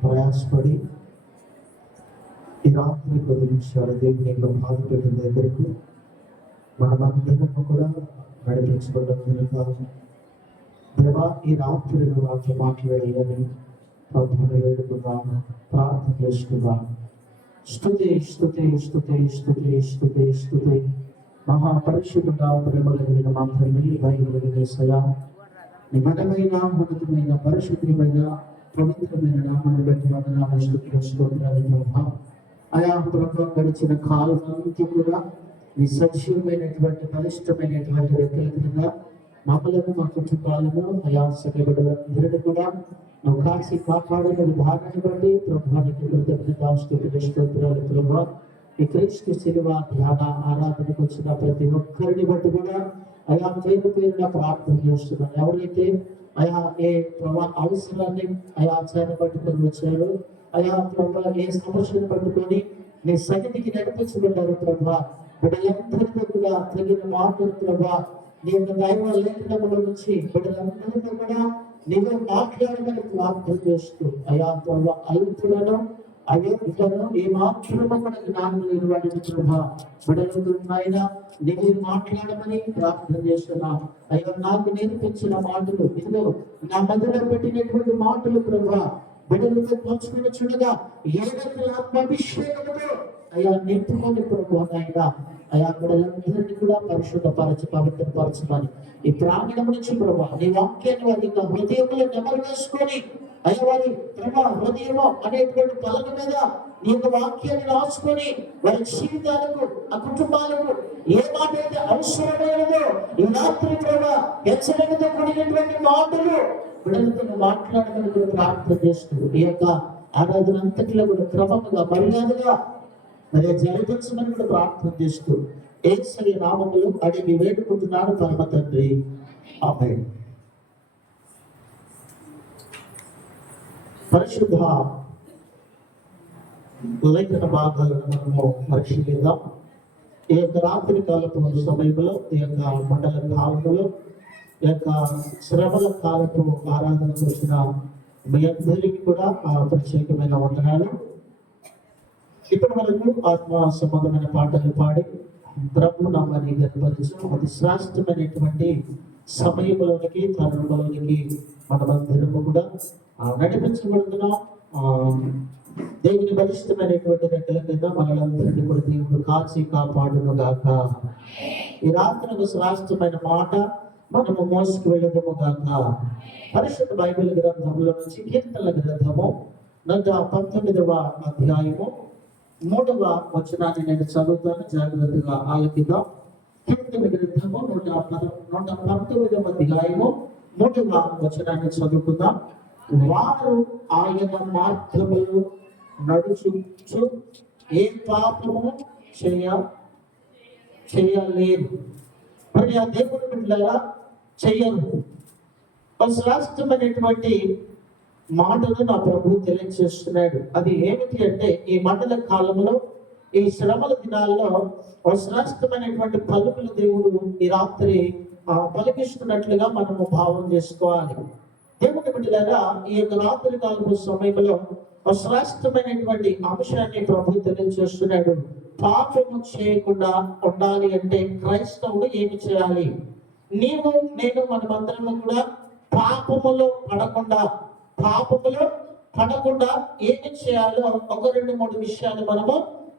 ప్రయాసపడి ఈ రాత్రి 10 నిమిషాలు దేవుని యొక్క బాధ పెట్టిన దగ్గరకు మనమందరము కూడా నడిపించుకోవడం కనుక దేవా ఈ రాత్రి నాతో మాట్లాడేయాలని ప్రభువుని వేడుకుందాం, ప్రార్థన చేసుకుందాం. స్తుతి స్తుతి స్తుతి స్తుతి స్తుతి స్తుతి మహాపరిశుద్ధుడా ప్రేమ కలిగిన మా తండ్రి, దయగలిగిన యేసయ్యా, నిబద్ధమైన ఉన్నతమైన పరిశుద్ధమైన పవిత్రమైన నామాన్ని బట్టి వందనాలు, స్తుతులు, స్తోత్రాలు ప్రభా. అయా ప్రభు గడిచిన కాలం అంతా కూడా నీ సజీవమైనటువంటి బలిష్టమైనటువంటి రెక్కల కింద మమ్మలను మా కుటుంబాలను అయా సకలబిడ్డలందరినీ కూడా నువ్వు కాసి కాపాడిన విధానాన్ని బట్టి ప్రభువానికి కృతజ్ఞత, స్తుతులు, స్తోత్రాలు ప్రభా. ఈ క్రీస్తు శిలువ ధ్యాన ఆరాధనకు వచ్చిన ప్రతి ఒక్కరిని బట్టి కూడా అయా పేరు పేరున ప్రార్థన చేస్తున్నాను. ఎవరైతే అయా ఏ ప్రభా అవసరాన్ని అయా ఆచారాన్ని పట్టుకొని వచ్చారు, అయా ప్రభా ఏ సమస్యను పట్టుకొని నీ సన్నిధికి నడిపించబడ్డారు ప్రభా, బిడ్డలందరితో కూడా తగిన మాటలు ప్రభా నీ యొక్క దైవ లేఖనముల నుంచి బిడ్డలందరితో కూడా నీవు మాట్లాడమని ప్రార్థన చేస్తూ అయా ప్రభా అల్పులను అయోగ్యులను ఏ మాత్రము కూడా జ్ఞానం లేని వాడిని ప్రభా బిడ్డలైన నీవు మాట్లాడమని ప్రార్థన చేస్తున్నా. అయ్యో నాకు నేర్పించిన మాటలు ఇదిగో నా మధ్యలో పెట్టినటువంటి మాటలు ప్రభా బిడ్డలతో పంచుకుని చూడగా ఏదైతే ఆత్మాభిషేకముతో అయ్యా నింపుకొని ప్రభు అయినా అయా బిడ్డలందరినీ కూడా పరిశుద్ధపరచు, పవిత్రపరచమని ఈ ప్రాంగణం నుంచి ప్రభా నీ వాక్యాన్ని వారి యొక్క హృదయంలో నెమరు వేసుకొని అయ్యా వారి ప్రభా హృదయము అనేటువంటి పలక మీద నీ యొక్క వాక్యాన్ని రాసుకొని వారి జీవితాలకు ఆ కుటుంబాలకు ఏ మాట అయితే అవసరమైనదో ఈ రాత్రి ప్రభా హెచ్చరికతో కూడినటువంటి మాటలు బిడ్డలతో మాట్లాడమని ప్రార్థన చేస్తూ ఈ యొక్క ఆరాధన అంతటిలో కూడా క్రమముగా మర్యాదగా మరి జరిపించమని కూడా ప్రార్థన చేస్తూ యేసయ్య నామములో అడిగి వేడుకుంటున్నాను పరమ తండ్రి, ఆమేన్. పరిశుద్ధ లేఖన భాగాలను మనము పరిశీలిద్దాం. ఈ యొక్క రాత్రి కాలపు సమయంలో ఈ యొక్క మండల కాలంలో ఈ యొక్క శ్రమల కాలపు ఆరాధనకు వచ్చిన మీ అందరికీ కూడా ప్రత్యేకమైన వందనాలు. ఇప్పటి వరకు ఆత్మ సంబంధమైన పాటలు పాడి ప్రభు నామాన్ని గర్భరించడం అతి శ్రేష్టమైనటువంటి సమయంలోనికి తరుణంలోనికి మనమందరము కూడా నడిపించబడుతున్నాం. దేవుని బలిష్టమైనటువంటి రెక్కల కింద మనలందరినీ కూడా దేవుడు కాచి కాపాడును గాక. ఈ రాత్రి శ్రేష్టమైన మాట మనము మోసుకు వెళ్ళదము గాక. పరిశుద్ధ బైబిల్ గ్రంథంలో నుంచి కీర్తనల గ్రంథము 119వ అధ్యాయము 3వ వచనాన్ని నేను చదువుతాను, జాగ్రత్తగా ఆలకిద్దాం. కీర్తన గ్రంథము 119వ అధ్యాయము 3వ వచనాన్ని చదువుకుందాం. వారు ఆయన మార్గములు నడుచుచు ఏ పాపము చేయలేదు. మరి ఆ దేవుని బిడ్డలారా చెయ్యరు. శ్రేష్టమైనటువంటి మాటలు నా ప్రభు తెలియజేస్తున్నాడు. అది ఏమిటి అంటే ఈ మండల కాలంలో ఈ శ్రమల దినాల్లో ఒక శ్రేష్టమైనటువంటి పలుకులు దేవుడు ఈ రాత్రి పలికిస్తున్నట్లుగా మనము భావం చేసుకోవాలి. దేవుని బిడ్డలారా ఈ యొక్క రాత్రి కాలపు సమయంలో ఒక శ్రేష్టమైనటువంటి అంశాన్ని ప్రభు తెలియజేస్తున్నాడు. పాపము చేయకుండా ఉండాలి అంటే క్రైస్తవుడు ఏమి చేయాలి? నీవు నేను మనమందరము కూడా పాపములో పడకుండా ఏమి చేయాలో ఒక 2-3 విషయాలు మనము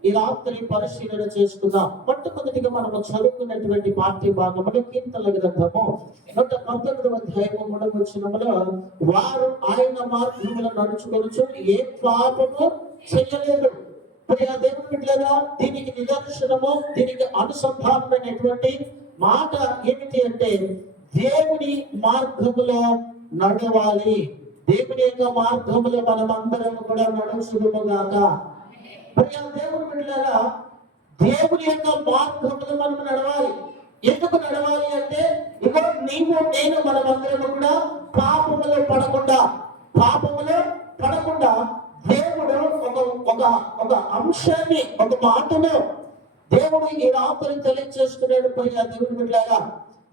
ఈ రాత్రి పరిశీలన చేసుకుందాం. మొట్టమొదటిగా మనము చదువుకున్నటువంటి పాఠ్య భాగంలో కీర్తనల గ్రంథము 119వ అధ్యాయము 3వ వచనములో వారు ఆయన మార్గములో నడుచుకొనుచు ఏ పాపము చేయలేదు. దేవుని బిడ్డలారా దీనికి నిదర్శనము, దీనికి అనుసంధానమైనటువంటి మాట ఏమిటి అంటే దేవుని మార్గములో నడవాలి. దేవుని యొక్క మార్గములో మనమందరం కూడా నడుచుదుముగాక. దేవుని బిడ్డలారా దేవుని యొక్క మార్గములో మనం నడవాలి. ఎందుకు నడవాలి అంటే ఇక నీవు నేను మనమందరం కూడా పాపములో పడకుండా దేవుడు ఒక అంశాన్ని, ఒక మాటను దేవుడు ఈ రాత్రి తెలియజేసుకున్నాడు. దేవుని బిడ్డలారా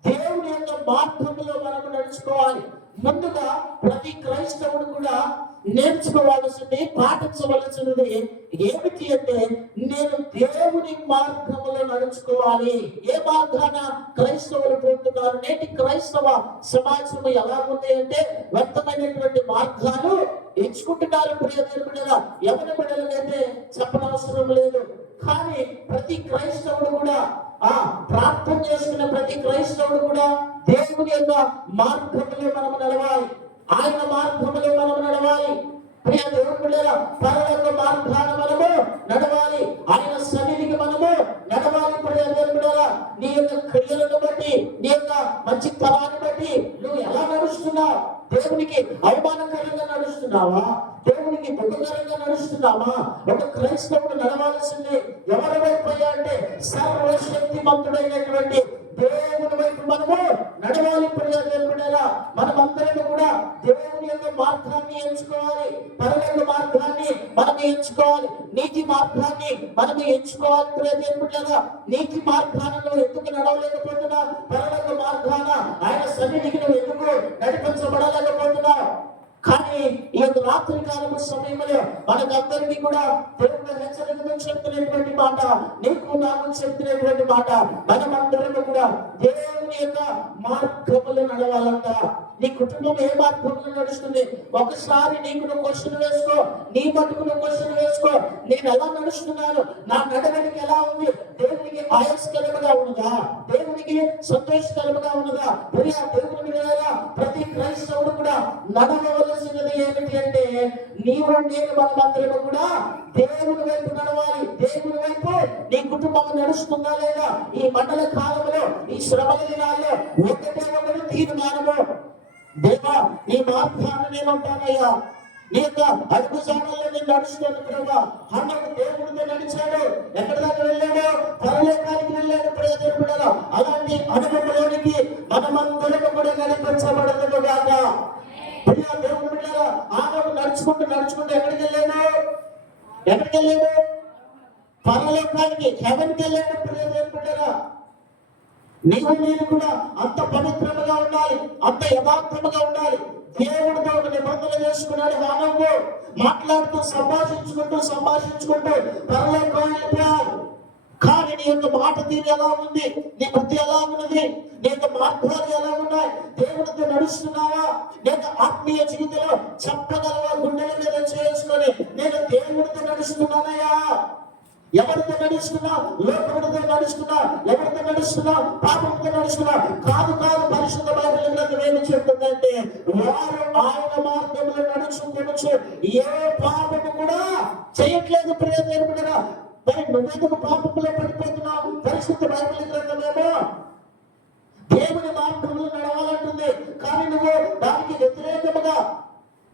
దేవుని యొక్క మార్గంలో మనము నడుచుకోవాలి. ముందుగా ప్రతి క్రైస్తవుడు కూడా నేర్చుకోవాల్సింది, పాటించవలసినది ఏమిటి అంటే, నేను దేవుని మార్గంలో నడుచుకోవాలి. ఏ మార్గాన క్రైస్తవులు పోతున్నారు? నేటి క్రైస్తవ సమాజం ఎలా ఉంది అంటే, వ్యర్థమైనటువంటి మార్గాలు ఎంచుకుంటున్నారు. ప్రియదేవుడుగా ఎవరి బిడ్డలకైతే చెప్పనవసరం లేదు. కానీ ప్రతి క్రైస్తవుడు కూడా ప్రార్థన చేసుకున్న ప్రతి క్రైస్తవుడు కూడా దేవుని యొక్క మార్గంలో మనం నడవాలి. ఆయన మార్గంలో మనం నడవాలి. ప్రియ దేవుడు పరలోక మార్గాన మనము నడవాలి. ఆయన సన్నిధికి మనము నడవాలి. ప్రియ దేవుడు నీ యొక్క క్రియలను బట్టి, నీ యొక్క మంచి తలాన్ని బట్టి నువ్వు ఎలా నడుస్తున్నావు? దేవునికి అవమానకరంగా నడుస్తున్నావా? దేవునికి ముఖకరంగా నడుస్తున్నావా? ఒక క్రైస్తవుడు నడవాల్సింది ఎవరి వైపు అంటే, సర్వశక్తిమంతుడైనటువంటి దేవుని వైపు మనము నడవాలి. ప్రియదేవుడా మనమందరం కూడా దేవుని యొక్క మార్గాన్ని ఎంచుకోవాలి. పరలోక మార్గాన్ని మనం ఎంచుకోవాలి. నీతి మార్గాన్ని మనం ఎంచుకోవాలి. ప్రియదేవుడా నీతి మార్గాలలో ఎందుకు నడవలేకపోతున్నా? పరలోక మార్గాన ఆయన సన్నిధికి నువ్వు ఎందుకు నడిపించబడలేకపోతున్నా? కానీ ఈ యొక్క రాత్రి కాలం సమయంలో మనకందరికీ కూడా దేవుడు హెచ్చరికతో చెప్తున్నటువంటి మాట, నీకు నాకు చెప్తున్నటువంటి మాట, మనమందరం కూడా దేవుని యొక్క మార్గములు నడవాలంట. నీ కుటుంబం ఏ మార్గంలో నడుస్తుంది? ఒకసారి నీకు నువ్వు క్వశ్చన్ వేసుకో. నీ మటుకు నువ్వు క్వశ్చన్ వేసుకో. నేను ఎలా నడుస్తున్నాను? నా నడవడికి ఎలా ఉంది? దేవునికి ఆయాస్కరముగా ఉన్నదా? దేవునికి సంతోషకరముగా ఉన్నదా? దేవుని మీద ప్రతి క్రైస్తవుడు కూడా నడవవలసినది ఏమిటి అంటే, నీవు నేను మనమందరం కూడా దేవుని వైపు నడవాలి. దేవుని వైపు నీ కుటుంబం నడుస్తుందా లేదా? ఈ మండల కాలంలో, ఈ శ్రమల దినాల్లో ఒకటే ఒకటి తీర్మానము, దేవా ఈ మార్గాన్ని నేను ఉంటానయ్యా, నీ యొక్క అడుగు జాడల్లో నేను నడుస్తాను. ప్రభా అన్నకు దేవుడితో నడిచాడు. ఎక్కడి దాకా వెళ్ళాడు? పరలోకానికి వెళ్ళాడు. ప్రియదేవుడా అలాంటి అనుభవంలోనికి మనమందరం కూడా నడిపించబడదు కాక. ప్రియ దేవుడు బిడ్డలారా ఆమెకు నడుచుకుంటూ ఎక్కడికి వెళ్ళాడు? పరలోకానికి, హెవెన్కి వెళ్ళాడు. ప్రియదేవుడు బిడ్డలారా నీవు నేను కూడా అంత పవిత్రముగా ఉండాలి, అంత యథార్థముగా ఉండాలి. దేవుడితో ఒక నిబంధన చేసుకున్నాడు. మానవుడు మాట్లాడుతూ సంభాషించుకుంటూ పరలోకానికి. కానీ నీ యొక్క మాట తీరు ఎలా ఉంది? నీ బుద్ధి ఎలా ఉన్నది? నీ యొక్క మార్గాలు ఎలా ఉన్నాయి? దేవుడితో నడుస్తున్నావా? నేను ఆత్మీయ జీవితంలో చెప్పగలవా? గుండెల మీద చేసుకొని నేను దేవుడితో నడుస్తున్నానయ్యా. ఎవరితో నడుస్తున్నా? లోకముడితో నడుస్తున్నా? ఎవరితో నడుస్తున్నా? పాపంతో నడుస్తున్నా? కాదు. పరిశుద్ధ బైబిల్ గ్రంథం ఏమి చెప్తుందంటే, వారు ఆయన మార్గంలో నడుచు ఏ పాపము కూడా చేయట్లేదు. ప్రియదేవుడా మరి నువ్వెందుకు పాపంలో పడిపోతున్నావు? పరిశుద్ధ బైబిల్ గ్రంథమేమో దేవుని మార్గంలో నడవాలంటుంది. కానీ నువ్వు దానికి వ్యతిరేకముగా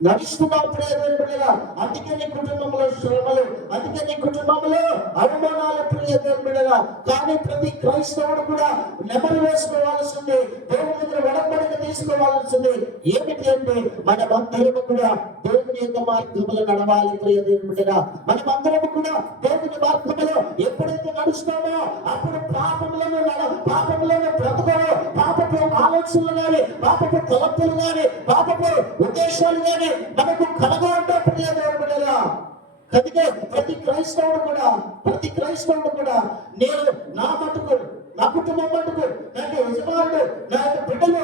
నడుస్తున్నావు. ప్రియదేవుడా అందుకే నీ కుటుంబంలో శ్రమలు, అందుకే నీ కుటుంబంలో అవమానాలు. ప్రియదేవుడా కానీ ప్రతి క్రైస్తవుడు కూడా నెమరు వేసుకోవాల్సింది, దేవుని దగ్గర వడపడిక తీసుకోవాల్సింది ఏమిటి అంటే, మనమందరము కూడా దేవుని యొక్క మార్గంలో నడవాలి. ప్రియదేవుడా మనమందరము కూడా దేవుని మార్గంలో ఎప్పుడైతే నడుస్తామో అప్పుడు పాపములను బ్రతకము, పాపపు ఆలోచనలు కానీ, పాపపు తలంపులు కానీ, పాపపు ఉద్దేశాలు కానీ మనకు కలగా ఉంటా. ప్రియదేవుడా అందుకే ప్రతి క్రైస్తవుడు కూడా నేను నా మటుకు, నా కుటుంబం మటుకు, నా యజమానుడు, నా యొక్క బిడ్డలు,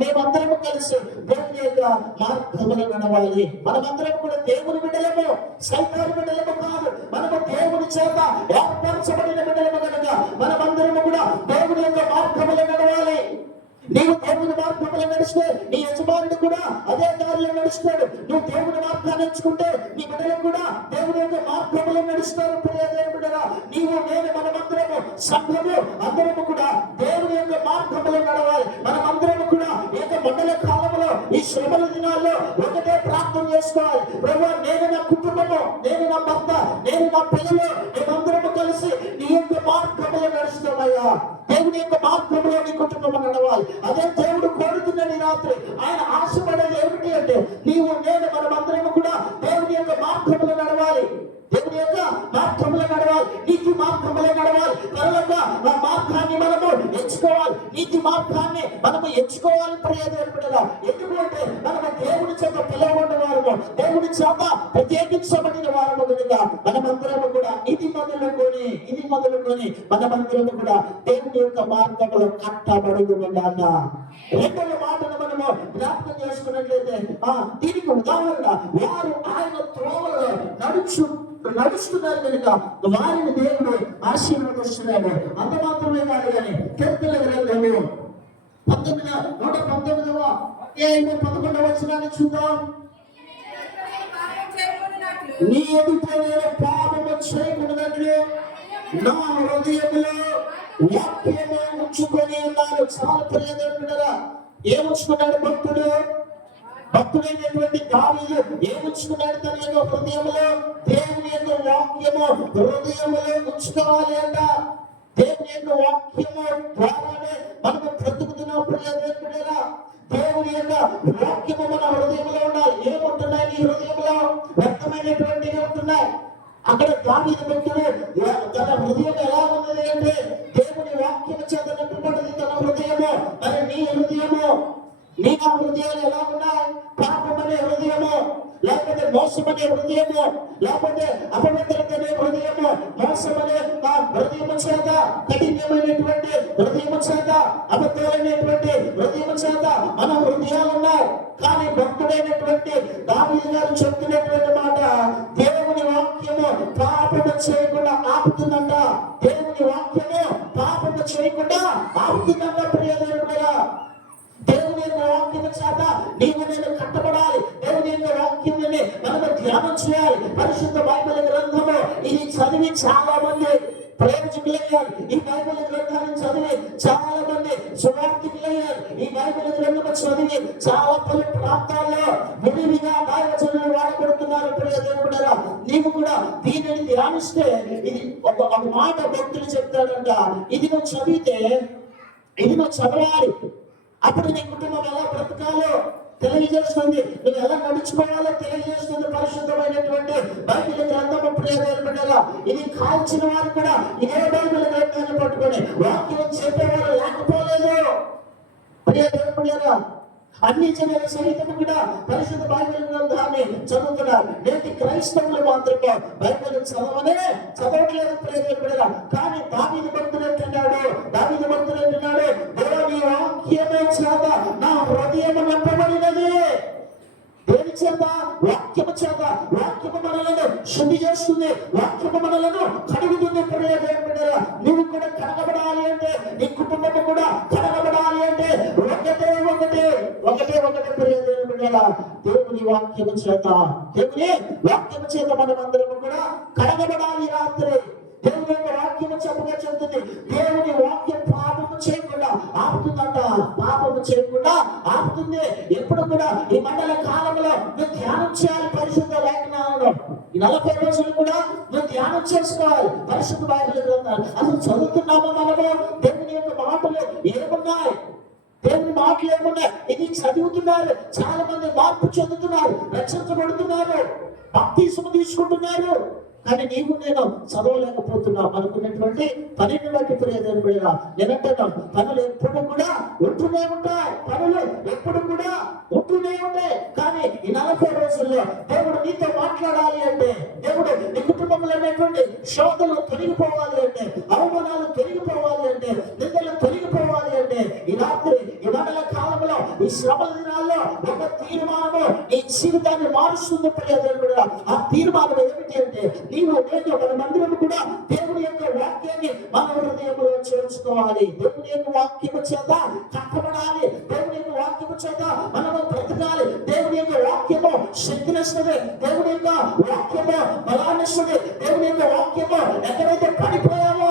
మేమందరము కలిసి దేవుని యొక్క మార్గంలో నడవాలి. మనమందరం కూడా దేవుని బిడ్డలము, సైతాను బిడ్డలము కాదు. మనము దేవుని చేత ఏర్పరచబడిన బిడ్డలము కనుక మనమందరము కూడా దేవుని యొక్క మార్గంలో నడవాలి. నీవు దేవుని మార్గంలో నడిస్తే నీ యజమానుడు కూడా అదే దారిలో నడుస్తాడు. నువ్వు దేవుని మార్గాన్ని ఎంచుకుంటే నీ బిడ్డలు కూడా దేవుని యొక్క మార్గంలో నడుస్తారు. ప్రియదేవుడా నీవు నేను మనమందరము సంఘము అందరము కూడా దేవుని యొక్క మార్గంలో నడవాలి. మనమందరము కూడా ఏక మండల కాలంలో ఈ శ్రమల దినాల్లో ఒకటే ప్రార్థన చేసుకోవాలి. ప్రభువా నేను నా కుటుంబము, నేను నా భర్త, నేను నా పిల్లలు, మేమందరము కలిసి నీ యొక్క మార్గంలో నడుస్తామయ్యా. దేవుని యొక్క మార్గంలో నీ కుటుంబం నడవాలి. అదే దేవుడు కోరుతున్నది రాత్రి. ఆయన ఆశపడేది ఏమిటి అంటే, నీవు నేను మనమందరము కూడా దేవుని యొక్క మార్గంలో నడవాలి. దేవుని యొక్క మార్గంలో నడవాలి, నీకు మార్గంలో నడవాలి. పరలోక మార్గాన్ని మనము ఎంచుకోవాలి, నీతి మార్గాన్ని మనము ఎంచుకోవాలి ప్రియదేవుడా. ఎందుకంటే మనము దేవుని చేత పిలవబడిన వారము, దేవుని చేత ప్రత్యేకించబడిన వారము కనుక మనమందరము కూడా ఇది మొదలుకొని మనమందరము కూడా దేవుని యొక్క మార్గంలో కట్టబడుతూ ఉండాల. రెండవ మాటను మనము జ్ఞాపకం చేసుకున్నట్లయితే దీనికి ఉదాహరణ వారు ఆయన త్రోవలో నడుస్తున్నారు కనుక వారిని దేవుడు ఆశీర్వదిస్తున్నాడు. అంత మాత్రమే కాదు కానీ కీర్తనల గ్రంథము 119వ అధ్యాయము 11వ వచనాన్ని చూద్దాం. నీ ఎదుట నేను పాపము చేయకున్నట్లు నా హృదయంలో వాక్యము ఉంచుకొని ఉన్నాను. చాలా ప్రియదేవుడా, ఏముంచుకున్నాడు భక్తుడైనటువంటి దావీదు ఏముంచుకున్నాడు? తన యొక్క హృదయంలో దేవుని యొక్క వాక్యము హృదయంలో ఉంచుకోవాలి అంట. దేవుని యొక్క వాక్యము ద్వారానే మనము బ్రతుకుతున్నాం ప్రియదేవుడా. దేవుని యొక్క వాక్యము మన హృదయంలో ఉండాలి. ఏముంటున్నాయి నీ హృదయంలో? వ్యక్తమైనటువంటివి ఉంటున్నాయి. అక్కడ దావీదు భక్తుడు తన హృదయం ఎలా ఉన్నది అంటే దేవుని వాక్యము చేత నింపబడింది తన హృదయము. మరి నీ హృదయము, నీ నా హృదయాలు ఎలా ఉన్నాయి? పాపం అనే హృదయము, లేకపోతే మోసం అనే హృదయము, లేకపోతే అపవిత్రత అనే హృదయము, మోసం అనే హృదయము చేత, కఠినమైనటువంటి హృదయము చేత, అబద్ధాలైనటువంటి హృదయము చేత మన హృదయాలు ఉన్నాయి. కానీ భక్తుడైనటువంటి దావీదు గారు చెప్తున్నటువంటి మాట, దేవుని వాక్యము పాపము చేయకుండా ఆపుతుందంట. దేవుని వాక్యము పాపము చేయకుండా ఆపుతుందంట ప్రియదేవుడా. దేవుని యొక్క వాక్యం చేత నీవు నేను కట్టబడాలి. దేవుని యొక్క వాక్యాన్ని మనము ధ్యానం చేయాలి. పరిశుద్ధ బైబిల్ గ్రంథము ఇది చదివి చాలా మంది ప్రయోజకులయ్యారు. ఈ బైబిల్ గ్రంథాన్ని చదివి చాలా మంది సువార్థికులయ్యారు. ఈ బైబిల్ గ్రంథము చదివి చాలా పలు ప్రాంతాల్లో విరివిగా దైవజనులు వాడబడుతున్నారు. ప్రియదేవుడా, నీవు కూడా దీనిని ధ్యానిస్తే ఇది ఒక మాట భక్తులు చెప్తాడంట, ఇది నువ్వు చదివితే, ఇది నువ్వు చదవాలి. అప్పుడు నీ కుటుంబం ఎలా బ్రతకాలో తెలియజేస్తుంది, నువ్వు ఎలా నడుచుకోవాలో తెలియజేస్తుంది పరిశుద్ధమైనటువంటి బైబిల్ గ్రంథము. ప్రియదేవుడా, ఇది కాల్చిన వారు కూడా ఇదే బైబిల్ గ్రంథాన్ని పట్టుకొని వాక్యం చెప్పేవారు లేకపోలేదు. ప్రియదేవుడా, అన్ని జనాల సహితం కూడా పరిశుద్ధ బైబిల్ గ్రంథాన్ని చదువుతున్నారు. నేటి క్రైస్తవులు మాత్రమే బైబిల్ చదవట్లేదు ప్రియదేవుడా. కానీ దావీదు భక్తుడు అంటున్నాడు, దేవుని వాక్యమే చేత నా హృదయము నింపబడినది. దేని చేత? వాక్యము చేత. వాక్యము మనలను శుద్ధి చేస్తుంది, వాక్యము మనలను కడుగుతుంది. ప్రియదేవుడా, నువ్వు కూడా కడగబడాలి అంటే, నీ కుటుంబము కూడా కడగబడాలి అంటే ఒకటే ప్రియదేవుడా, దేవుని వాక్యము చేత, మనమందరము కూడా కడగబడాలి. రాత్రి దేవుని యొక్క వాక్యము చెప్పగా చెబుతుంది, దేవుని వాక్యం పాపము చేయకుండా ఆపుతుందంట. పాపము చేయకుండా ఆపుతుంది. ఎప్పుడు కూడా ఈ మండల కాలంలో నువ్వు ధ్యానం చేయాలి పరిశుద్ధ లేఖనాలను. ఈ 40 రోజులు కూడా నువ్వు ధ్యానం చేసుకోవాలి పరిశుద్ధ బైబిల్ గ్రంథాలు. అసలు చదువుతున్నామా మనము? దేవుని యొక్క మాటలు ఏమున్నాయి? దేవుని మాటలు ఏమున్నాయి? ఇది చదువుతున్నారు. చాలా మంది మార్పు చెందుతున్నారు, రక్షించబడుతున్నారు, బాప్తిస్మం తీసుకుంటున్నారు. కానీ నీవు నేను చదవలేకపోతున్నాం అనుకున్నటువంటి పనిని బట్టి ప్రియదేవుడా, నేనంటున్నాను, పనులు ఎప్పుడు కూడా ఉంటూనే ఉంటాయి. కానీ ఈ 40 రోజుల్లో దేవుడు నీతో మాట్లాడాలి అంటే, దేవుడు నీ కుటుంబంలో ఉన్నటువంటి శోధనలు తొలగిపోవాలి అంటే, అవమానాలు తొలగిపోవాలి అంటే, నిందలు తొలగిపోవాలి అంటే, ఈ రాత్రి ఈ మండల కాలంలో ఈ శ్రమల దినాల్లో ఒక తీర్మానము నీ జీవితాన్ని మారుస్తుంది ప్రియదేవుడా. ఆ తీర్మానం ఏమిటి అంటే, నీవు నేను మన మందిరం కూడా దేవుని యొక్క వాక్యాన్ని మన హృదయంలో చేర్చుకోవాలి. దేవుని యొక్క వాక్యము చేత కట్టబడాలి. దేవుని యొక్క వాక్యము చేత మనము బ్రతకాలి. దేవుని యొక్క వాక్యము శక్తినిస్తుంది. దేవుని యొక్క వాక్యము బలాన్నిస్తుంది. దేవుని యొక్క వాక్యము ఎక్కడైతే పడిపోయామో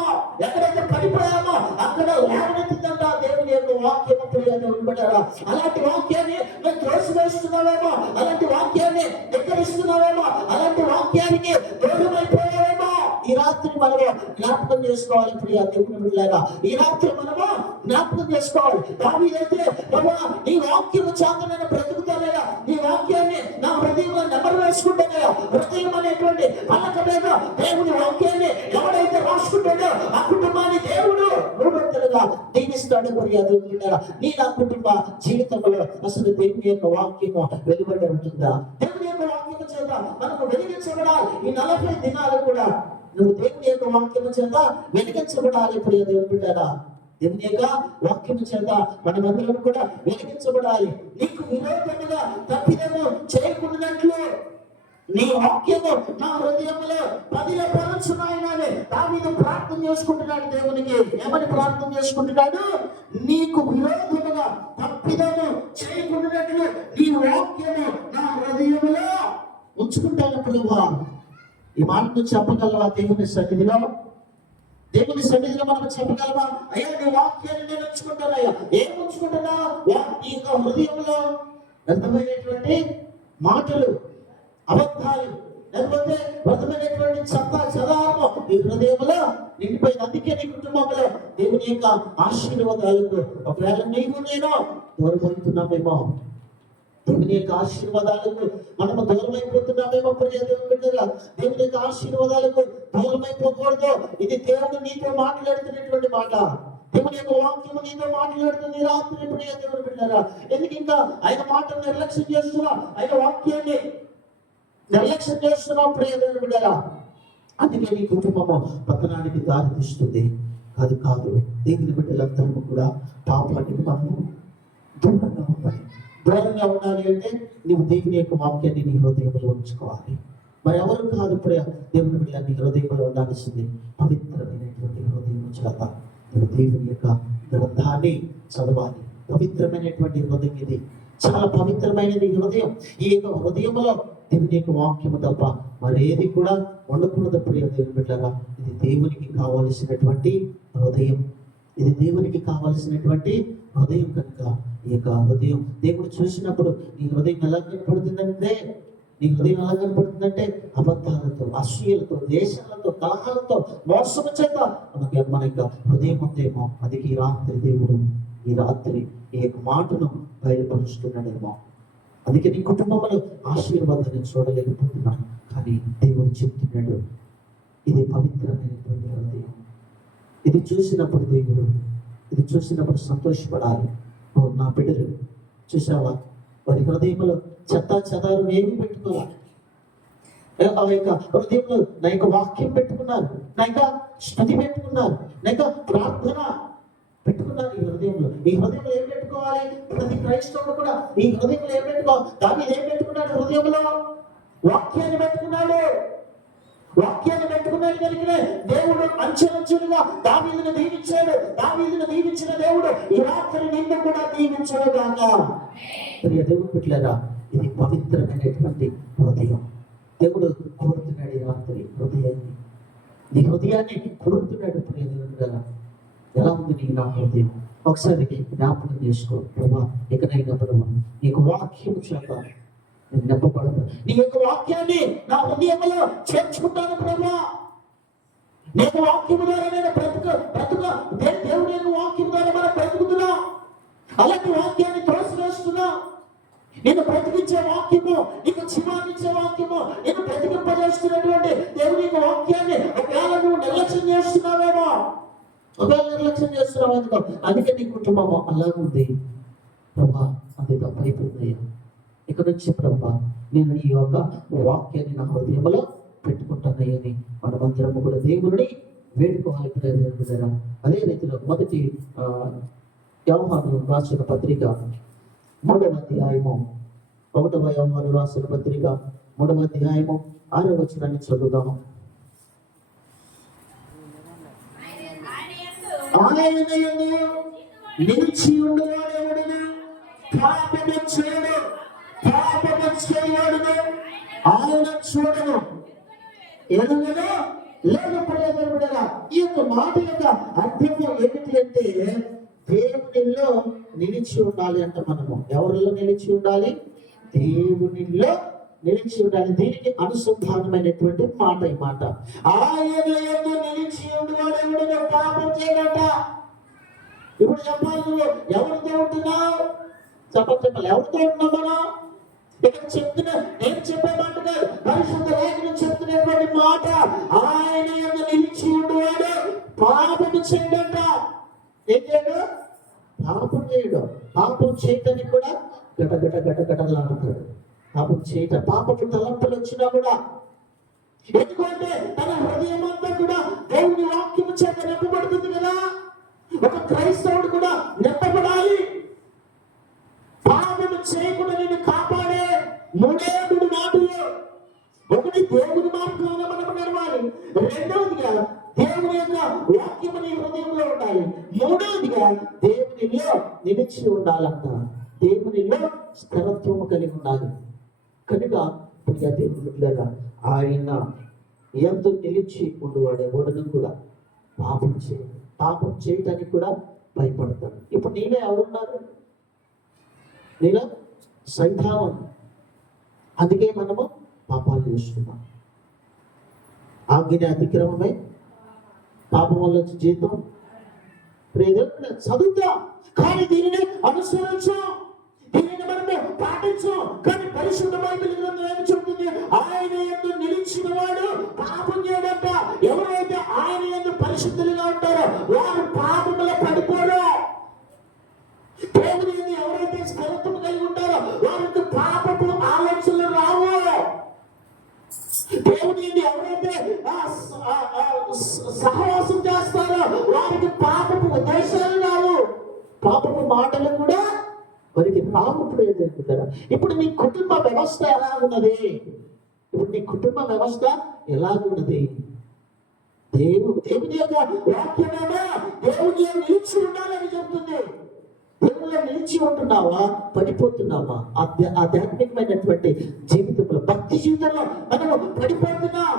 అక్కడ లేవనెత్తిందంట దేవుని యొక్క వాక్యము. ప్రియదేవుడా, అలాంటి వాక్యాన్ని నువ్వు త్రోసివేస్తున్నావేమో, అలాంటి వాక్యాన్ని ధిక్కరిస్తున్నావేమో, అలాంటి వాక్యానికి దూరమైపోయావేమో, ఈ రాత్రి మనము జ్ఞాపకం చేసుకోవాలి. ప్రియ దేవుని బిడ్డలారా, ఈ రాత్రి మనము జ్ఞాపకం చేసుకోవాలి. దావీదైతే ప్రభువా నీ వాక్యము చేత నేను బ్రతుకుతానయ్యా, నీ వాక్యాన్ని నా హృదయంలో నెమరు వేసుకుంటానయ్యా. హృదయం అనేటువంటి పలక మీద దేవుని వాక్యాన్ని ఎవడైతే రాసుకుంటాడో ఆ కుటుంబాన్ని దేవుడు 300 రీతిగా దీనిస్తాడు ప్రియ దేవుని బిడ్డలారా. నీ నా కుటుంబ జీవితంలో అసలు దేవుని యొక్క వాక్యము వెలువడి ఉంటుందా? దేవుని యొక్క వాక్యము చేత మనకు వెలిగించబడాలి. ఈ 40 దినాలు కూడా నువ్వు దేవుని యొక్క వాక్యము చేత వెలిగించబడాలి ప్రియ దేవుని బిడ్డలారా. దేవుని యొక్క వాక్యము చేత మనమందరం కూడా వెలిగించబడాలి. నీకు విరోధముగా తప్పిదము చేయకుండాట్లు నీ వాక్యము నా హృదయంలో పదిలపరచునాయనని దావీదు ప్రార్థన చేసుకుంటున్నాడు దేవునికి. ఏమని ప్రార్థన చేసుకుంటున్నాడు? నీకు విరోధముగా తప్పిదము చేయకుండాట్లు నీ వాక్యము నా హృదయంలో ఉంచుకుంటాను ప్రభువా. ఈ మాటను చెప్పగలవా? దేవుని సన్నిధిలో మనం చెప్పగలమా? అయ్యా నీ వాక్యాన్ని నేను ఉంచుకుంటానయ్యా. ఏం ఉంచుకుంటున్నా? ఈ యొక్క హృదయంలో వ్యర్థమైనటువంటి మాటలు, అబద్ధాలు, లేకపోతే వ్యర్థమైనటువంటి చెదారము ఈ హృదయంలో నిండిపోయింది. అందుకే నీ కుటుంబంలో దేవుని యొక్క ఆశీర్వాదాలకు ఒకవేళ నీవు నేను దూరమవుతున్నామేమో, దేవుని యొక్క ఆశీర్వాదాలకు మనము దూరమైపోతున్నామేమో ప్రియ దేవుని బిడ్డలారా. దేవుని యొక్క ఆశీర్వాదాలకు దూరమైపోకూడదు. ఇది దేవుడు నీతో మాట్లాడుతున్నటువంటి మాట. దేవుని యొక్క వాక్యము నీతో మాట్లాడుతుంది రాత్రి ప్రియ దేవుని బిడ్డలారా. ఎందుకు ఇంకా ఆయన మాటను నిర్లక్ష్యం చేస్తున్నా, ఆయన వాక్యాన్ని నిర్లక్ష్యం చేస్తున్నాం ప్రియ దేవుని బిడ్డలారా. అందుకే నీ కుటుంబము పతనానికి దారి తీస్తుంది. కాదు దేవుని బిడ్డలందరూ కూడా పాపానికి మనము దూరంగా ఉండాలి. దూరంగా ఉండాలి అంటే నీవు దేవుని యొక్క వాక్యాన్ని నీ హృదయంలో ఉంచుకోవాలి. మరి ఎవరు కాదు ప్రియ దేవుని బిడ్డ, నీ హృదయంలో ఉండాల్సింది పవిత్రమైనటువంటి హృదయం చేత నువ్వు దేవుని యొక్క గ్రంథాన్ని చదవాలి. పవిత్రమైనటువంటి హృదయం ఇది, చాలా పవిత్రమైనది హృదయం. ఈ యొక్క హృదయంలో దేవుని యొక్క వాక్యము తప్ప మరేది కూడా ఉండకూడదు ప్రియ దేవుని బిడ్డలారా. ఇది దేవునికి కావలసినటువంటి హృదయం, ఇది దేవునికి కావలసినటువంటి హృదయం. కనుక ఈ యొక్క హృదయం దేవుడు చూసినప్పుడు నీ హృదయం ఎలా కనపడుతుందంటే అబద్ధాలతో, అసూయలతో, దేశాలతో, కలహాలతో, మోసము చేత మన యొక్క హృదయం ఉందేమో. అది ఈ రాత్రి ఈ యొక్క మాటను బయలుపరుస్తున్నాడేమో. అందుకే నీ కుటుంబంలో ఆశీర్వాదాన్ని చూడలేకపోతున్నాను. కానీ దేవుడు చెప్తున్నాడు, ఇది పవిత్రమైనటువంటి హృదయం. ఇది చూసినప్పుడు సంతోషపడాలి. నా బిడ్డలు చూసావా, వారి హృదయంలో చెదారం ఏమి పెట్టుకోవాలి. ఆ యొక్క హృదయంలో నా యొక్క వాక్యం పెట్టుకున్నారు, నా యొక్క స్తుతి పెట్టుకున్నారు, నా యొక్క ప్రార్థన పెట్టుకున్నారు. ఈ హృదయంలో ఏం పెట్టుకోవాలి? ప్రతి క్రైస్తవుడు కూడా ఈ హృదయంలో ఏం పెట్టుకోవాలి? దావీదు ఏం పెట్టుకున్నాడు? హృదయంలో వాక్యాన్ని పెట్టుకున్నాడు. కనుకనే దేవుడు అంచెలంచెలుగా దావీదును దీవించాడు. దావీదును దీవించిన దేవుడు ఈ రాత్రి నిన్ను కూడా దీవించడు గాక. దేవుడు పెట్టలేదా? ఇది పవిత్రమైనటువంటి హృదయం. దేవుడు కోరుతున్నాడు ఈ రాత్రి హృదయాన్ని, నీ హృదయాన్ని కోరుతున్నాడు. ప్రియ దేవుడు కదా, ఎలా ఉంది నీ నా హృదయం? ఒకసారి జ్ఞాపకం చేసుకో. ప్రభా, ఎక్కడైనా ప్రభా నీకు వాక్యం చెప్పాలి, నేను నెప్పబడతాను. నీ యొక్క వాక్యాన్ని నా హృదయంలో చేర్చుకుంటాను ప్రభా. నీకు వాక్యం ద్వారా నేను దేవుని యొక్క వాక్యం ద్వారా మనం బ్రతుకుతున్నా. అలాంటి వాక్యాన్ని తోసివేస్తున్నా. నేను బ్రతికించే వాక్యము, నీకు జీవాన్నిచ్చే వాక్యము, నేను బ్రతికింపజేస్తున్నటువంటి దేవుని యొక్క వాక్యాన్ని ఒకవేళ నువ్వు నిర్లక్ష్యం చేస్తున్నావేమో, అందుకే నీ కుటుంబం అలాగుంది. ప్రభా, అది తప్పైపోయిందయ్యా. ఇక నుంచి ప్రభా, నేను ఈ యొక్క వాక్యాన్ని నా హృదయంలో పెట్టుకుంటానయ్యని మనమందరము కూడా దేవుడిని వేడుకోవాలి. అదే రీతిలో మొదటి యోహాను రాసిన పత్రిక 3వ అధ్యాయము 1వ యోహాను రాసిన పత్రిక 3వ అధ్యాయము 6వ వచనాన్ని చదువుదాం. ఆయన నిలిచి ఉండేవాడెవడును పాపము చేయడు, పాపము చేయవాడును ఆయన చూడను, ఎరుగను లేదు. ప్రియమైన ఈ యొక్క మాట యొక్క అర్థం ఏమిటి అంటే, దేవునిలో నిలిచి ఉండాలి అంట. మనము ఎవరిలో నిలిచి ఉండాలి? దేవునిలో నిలిచి ఉండాలి. దీనికి అనుసంధానమైనటువంటి మాట ఈ మాట. ఆయన యందు నిలిచి ఉండేవాడెవడును పాపం చేయడట. ఇప్పుడు చెప్పాలి, నువ్వు ఎవరితో ఉంటున్నావు? చెప్పాలి, ఎవరితో ఉంటున్నావు మనం? ఇక్కడ చెప్తున్నా, నేను చెప్పే మాట కాదు, పరిశుద్ధ లేఖనం చెప్తున్నటువంటి మాట. ఆయన యందు నిలిచి ఉండేవాడు పాపము చేయడట. ఏం చేయడు? పాపం చేయడు. పాపం చేయటానికి కూడా గటగటలాడతాడు. పాపం చేయటం, పాపపు తలంపులు వచ్చినా కూడా, ఎందుకంటే తన హృదయం అంతా కూడా దేవుని వాక్యము చేత నింపబడుతుంది కదా. ఒక క్రైస్తవుడు కూడా నింపబడాలి. పాపము చేయకుండా నేను కాపాడే మూడే మాటలు. ఒకటి, దేవుని మార్గంలో మనం నడవాలి. రెండవదిగా దేవుని యొక్క వాక్యము నీ హృదయంలో ఉండాలి. మూడవదిగా దేవునిలో నిలిచి ఉండాలంట. దేవునిలో స్థిరత్వము కలిగి ఉండాలి. కనుక ప్రియ దేవుని బిడ్డలారా, ఆయన ఎంతో నిలిచి ఉండేవాడు. ఎవడను కూడా పాపం చేయటానికి కూడా భయపడతాడు. ఇప్పుడు నేనే ఎవరున్నారు? నేను సైతాను. అందుకే మనము పాపాలు చేస్తున్నాం. ఆజ్ఞ అతిక్రమమే పాపం వల్ల వచ్చే జీతం. చదువుతాం కానీ దీనిని అనుసరించాం, దీనిని మనము పాటించాం. కానీ పరిశుద్ధ బైబిల్ గ్రంథం ఏమి చెప్తుంది? ఆయన యందు నిలిచిన వాడు పాపం చేయడంట. ఎవరైతే ఆయన యందు పరిశుద్ధులుగా ఉంటారో వారు పాపములో పడిపోరు. దేవుని యందు ఎవరైతే స్థిరత్వం కలిగి ఉంటారో వారికి పాపపు ఆలోచనలు రావు. దేవుని యందు ఎవరైతే సహవాసం చేస్తారో వారికి పాపపు ఉద్దేశాలు రావు, పాపపు మాటలు కూడా వారికి రావు. ఇప్పుడు నీ కుటుంబ వ్యవస్థ ఎలా ఉన్నది? దేవుని యొక్క వాక్యమేమో దేవుని నిలిచి ఉండాలని చెప్తుంది. దేవునిలో నిలిచి ఉంటున్నావా? పడిపోతున్నావా? ఆధ్యాత్మికమైనటువంటి జీవితంలో, భక్తి జీవితంలో మనము పడిపోతున్నాం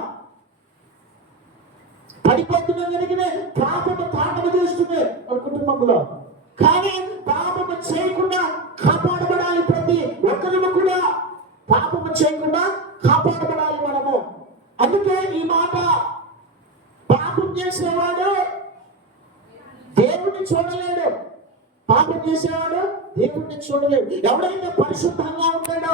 కనుకనే పాపము తాటము చేస్తుంది మన కుటుంబంలో. కానీ పాపము చేయకుండా కాపాడబడాలి. ప్రతి ఒక్కరిని కూడా పాపము చేయకుండా కాపాడబడాలి మనము. అందుకే ఈ మాట, పాపం చేసేవాడు దేవుణ్ణి చూడలేడు. పాపం చేసేవాడు దేవుణ్ణి చూడలేడు. ఎవడైతే పరిశుద్ధంగా ఉంటాడో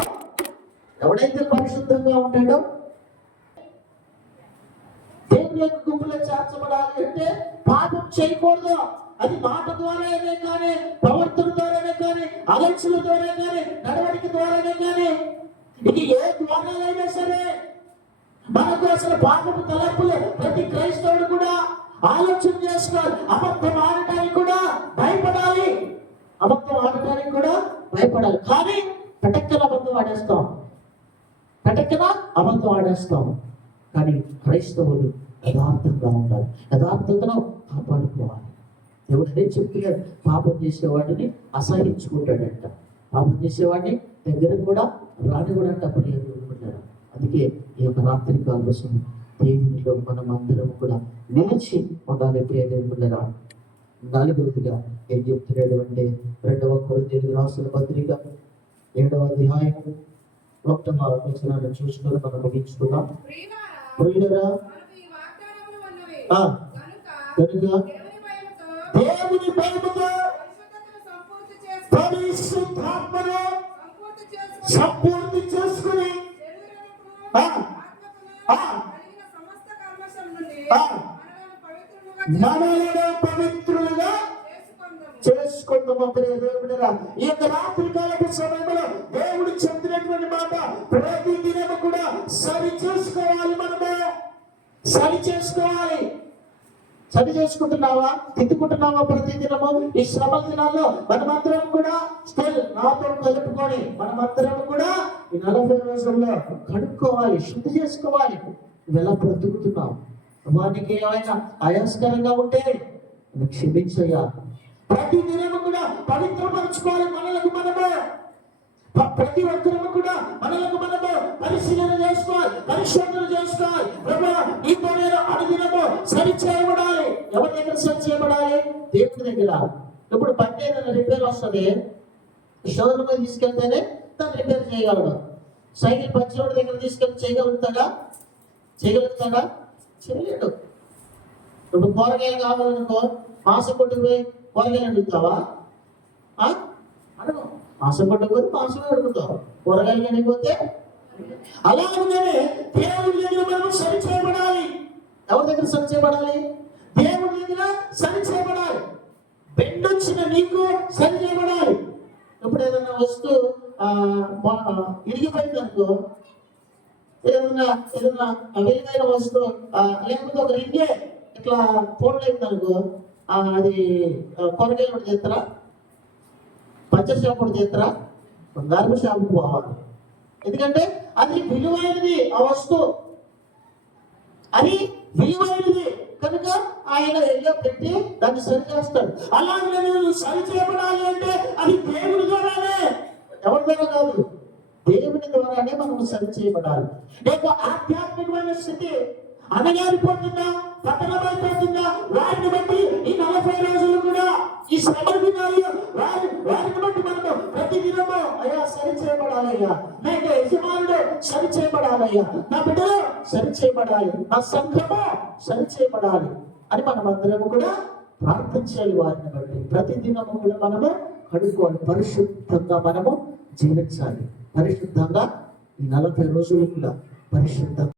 దేవుని యొక్క గుంపులో చేర్చబడాలి అంటే పాపం చేయకూడదు. అది మాట ద్వారానే కానీ, ప్రవర్తన ద్వారానే కానీ, ఆలోచనల ద్వారా కానీ, నడవడిక ద్వారానే కానీ, ఇది ఏ ద్వారాలైనా సరే మనకు అసలు పాపపు తలంపులు ప్రతి క్రైస్తవుడు కూడా ఆలోచన చేసుకోవాలి. అబద్ధం ఆడటానికి కూడా భయపడాలి. కానీ పటక్కన అబద్ధం ఆడేస్తాం. కానీ క్రైస్తవులు యథార్థంగా ఉండాలి. యథార్థతను కాపాడుకోవాలి. ఎవడే చెప్తున్నాడు? పాపం చేసేవాడిని అసహించుకుంటాడంట. పాపం చేసేవాడిని దగ్గర కూడా రానివ్వడంట. అప్పుడు ఏమనుకుంటారు? అందుకే ఈ యొక్క రాత్రి కాల కోసం దేవునిలో మనం అందరం కూడా నిలిచి ఉండాలి. ప్రియదేవులారా, నాలుగవదిగా ఏం చెప్తున్నాడు అంటే 2వ కొరింథీయులకు రాసిన పత్రిక 7వ అధ్యాయం 1వ వచనాన్ని చూసుకొని మనం ముగించుకుందాం. ప్రియులారా, కనుక దేవుని భయముతో పరిశుద్ధాత్మను సంపూర్తి చేసుకుని మనలను పవిత్రులుగా చేసుకుందాం. ఈ యొక్క రాత్రి కాలపు సమయంలో దేవుడు చెప్పినటువంటి మాట ప్రతి దినము కూడా సరి చేసుకోవాలి. మనము సరి చేసుకుంటున్నావా? తిట్టుకుంటున్నావా? ప్రతి దినము ఈ శ్రమ దినాల్లో మనమందరం కూడా స్టిల్ నాతో కలుపుకొని మనమందరం కూడా ఈ 40 రోజుల్లో కడుక్కోవాలి, శుద్ధి చేసుకోవాలి. నువ్వు ఎలా బ్రతుకుతున్నావు? వానికి ఏమైనా ఆయాస్కరంగా ఉంటే క్షమించయ్యా. ప్రతి దినము కూడా పవిత్రపరచుకోవాలి. ప్రతి ఒక్కరము కూడా మనలకు పరిశీలన చేసుకోవాలి, పరిశోధన చేసుకోవాలి. నీతో నేను అనుదినము సరి చేయబడాలి. ఎవరి దగ్గర సరి చేయబడాలి? దేవుడి దగ్గర. ఇప్పుడు బండి ఏదైనా రిపేర్ వస్తుంది, షోరూమ్ తీసుకెళ్తేనే దాన్ని రిపేర్ చేయగలడు. సైకిల్ పంచోడి దగ్గర తీసుకెళ్ళి చేయగలుగుతాడా? చేయలేడు. ఇప్పుడు కూరగాయలు కావాలనుకో, మాసం కొట్టుకు పోయి కూరగాయలు అడుగుతావా? అడుగు. మాసం కొట్టుకుపోతే మాసమే అడుగుతావు. కూరగాయలు కనిపోతే అలాగే దేవుడి దగ్గర మనం సరి చేయబడాలి. ఎవరి దగ్గర సరి చేయబడాలి? దేవుడి దగ్గర సరి చేయబడాలి. బెండొచ్చిన నీకు సరి చేయబడాలి. ఇప్పుడు ఏదైనా వస్తువు ఇరిగిపోయింది అనుకో, ఏదైనా విలువైన వస్తువు లేకపోతే ఒక రింగే ఇట్లా పోలేదు అనుకో, అది కొరకేలు కూడా చేస్తారా, పంచర్ షాప్ కూడా చేస్తారా, బంగారు షాపుకి పోవాలి. ఎందుకంటే అది విలువైనది, ఆ వస్తువు అది విలువైనది కనుక ఆయన ఎన్నో పెట్టి దాన్ని సరి చేస్తాడు. అలాగే నేను సరి చేయబడాలి అంటే అది దేవుడి ద్వారానే, ఎవరి ద్వారా కాదు, దేవుని ద్వారానే మనం సరి చేయబడాలి. లేక ఆధ్యాత్మికమైన స్థితి అనగారిపోతుందా, పతనమైపోతుందా, వారిని బట్టి ఈ 40 రోజులు కూడా ఈ శ్రమ దినాలు వారిని బట్టి మనము ప్రతి దినము అయ్యా సరి చేయబడాలయ్యా, నా యజమానుడు సరి చేయబడాలయ్యా, నా బిడ్డలు సరి చేయబడాలి, నా సంఘము సరి చేయబడాలి అని మనం అందరము కూడా ప్రార్థన చేయాలి. వారిని బట్టి ప్రతి దినము కూడా మనము కడుక్కోవాలి, పరిశుద్ధంగా మనము జీవించాలి. పరిశుద్ధంగా ఈ 40 రోజులు కూడా పరిశుద్ధంగా